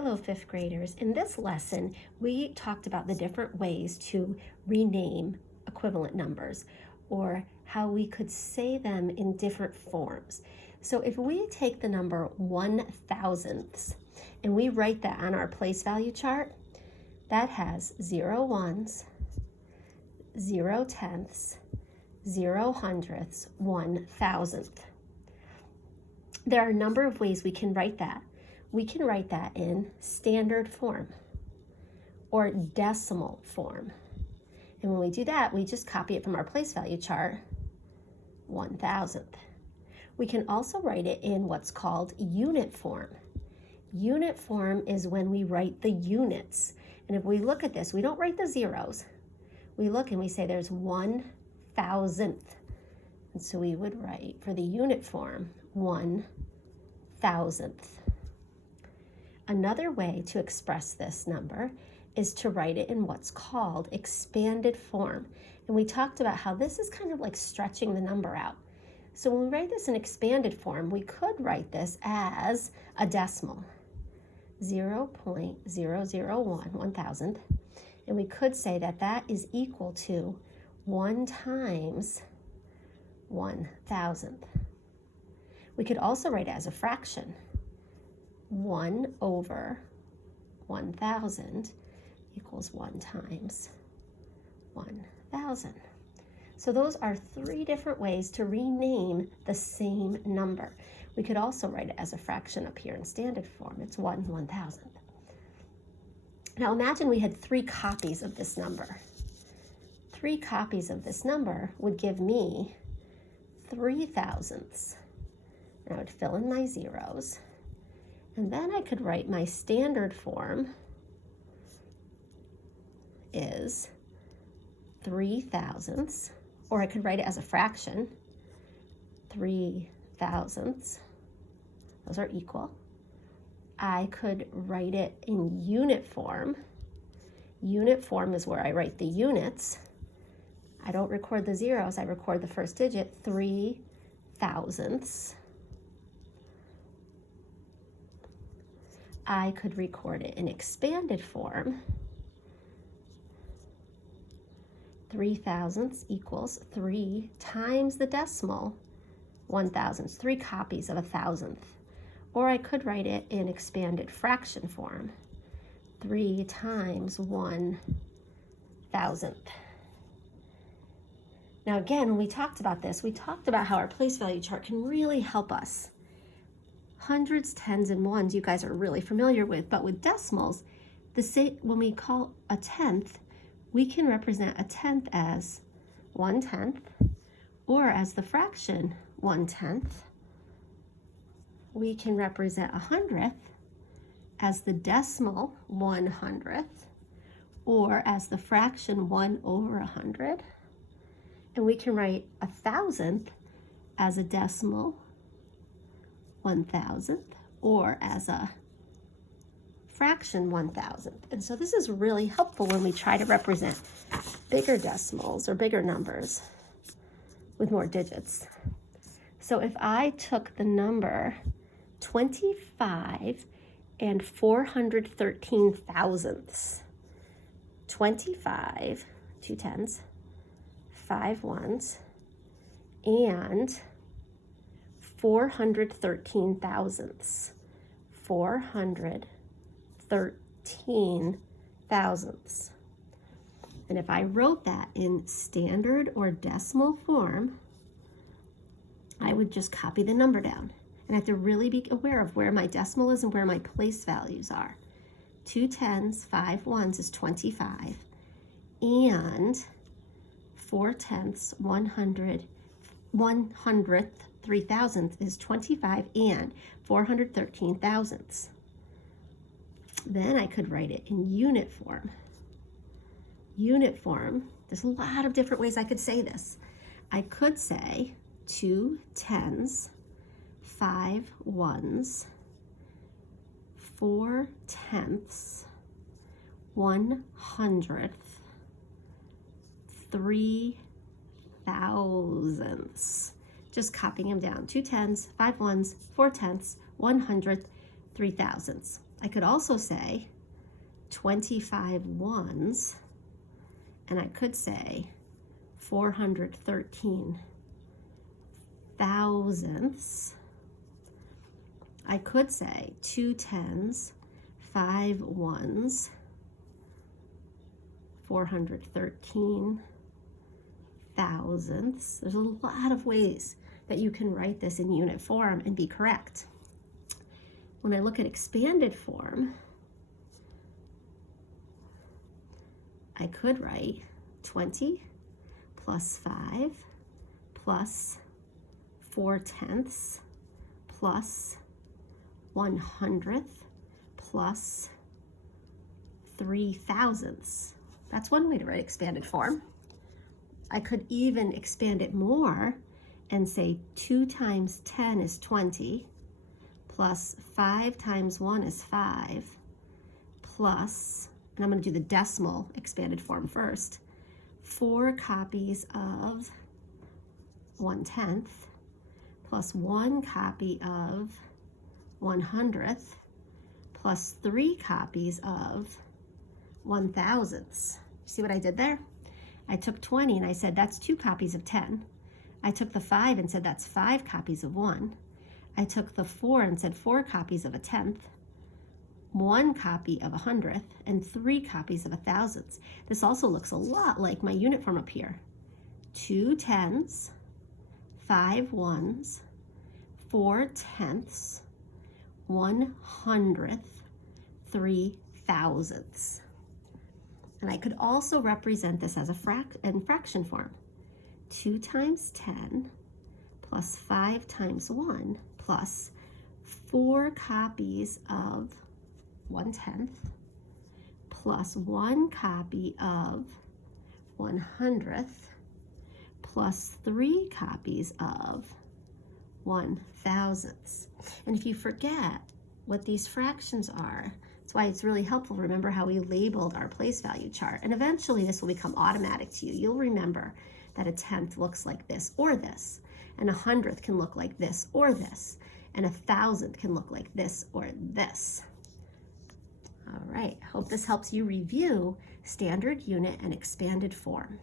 Hello, fifth graders. In this lesson, we talked about the different ways to rename equivalent numbers or how we could say them in different forms. So if we take the number 1/1000ths and we write that on our place value chart, that has 0 ones, 0 tenths, 0 hundredths, 1/1000th. There are a number of ways we can write that. We can write that in standard form or decimal form. And when we do that, we just copy it from our place value chart, 1/1000th. We can also write it in what's called unit form. Unit form is when we write the units. And if we look at this, we don't write the zeros. We look and we say there's 1/1000th. And so we would write for the unit form, 1/1000th. Another way to express this number is to write it in what's called expanded form. And we talked about how this is kind of like stretching the number out. So when we write this in expanded form, we could write this as a decimal, 0.001 1,000th. And we could say that that is equal to 1 times 1,000th. We could also write it as a fraction, 1/1000 equals 1 times 1,000. So those are 3 different ways to rename the same number. We could also write it as a fraction up here in standard form. It's 1/1000th. Now imagine we had 3 copies of this number. 3 copies of this number would give me 3/1000ths. And I would fill in my zeros. And then I could write my standard form is 3/1000ths, or I could write it as a fraction, 3/1000ths. Those are equal. I could write it in unit form. Unit form is where I write the units. I don't record the zeros, I record the first digit, 3/1000ths. I could record it in expanded form. 3/1000ths equals 3 times the decimal 1,000ths, 3 copies of 1,000th. Or I could write it in expanded fraction form, 3 times 1,000th. Now again, when we talked about this, we talked about how our place value chart can really help us. Hundreds, tens, and ones you guys are really familiar with, but with decimals, when we call a tenth, we can represent a tenth as 1/10, or as the fraction 1/10. We can represent 100th as the decimal 100th, or as the fraction 1/100. And we can write 1,000th as a decimal 1,000th, or as a fraction 1,000th. And so this is really helpful when we try to represent bigger decimals or bigger numbers with more digits. So if I took the number 25 and 413,000ths, 25, 2 tens, 5 ones, and 413,000ths, 413,000ths. And if I wrote that in standard or decimal form, I would just copy the number down. And I have to really be aware of where my decimal is and where my place values are. 2 tens, 5 ones is 25, and 4 tenths, 100th, 3,000th is 25, and 413,000ths. Then I could write it in unit form. Unit form, there's a lot of different ways I could say this. I could say 2 tens, 5 ones, 4 tenths, 100th, 3,000ths. Just copying them down. 2 tens, 5 ones, 4 tenths, 100th, 3,000ths. I could also say 25 ones, and I could say 413 thousandths. I could say 2 tens, 5 ones, 413 thousandths. There's a lot of ways that you can write this in unit form and be correct. When I look at expanded form, I could write 20 plus 5 plus 4 tenths plus 1/100th plus 3 thousandths. That's one way to write expanded form. I could even expand it more and say 2 times 10 is 20, plus 5 times 1 is 5, plus, and I'm going to do the decimal expanded form first, 4 copies of 1/10th, plus 1 copy of 1/100th, plus 3 copies of 1,000ths. See what I did there? I took 20 and I said that's 2 copies of 10. I took the 5 and said that's 5 copies of 1. I took the 4 and said 4 copies of 1/10, 1 copy of 100th, and 3 copies of 1,000ths. This also looks a lot like my unit form up here. 2 tens, 5 ones, 4 tenths, 1/100th, 3 thousandths. And I could also represent this as a fraction form. 2 times 10 plus 5 times 1 plus 4 copies of 1/10th plus 1 copy of 1/100th plus 3 copies of 1,000ths. And if you forget what these fractions are, that's why it's really helpful to remember how we labeled our place value chart. And eventually this will become automatic to you. You'll remember that a 10th looks like this or this, and 100th can look like this or this, and 1,000th can look like this or this. All right, hope this helps you review standard unit and expanded form.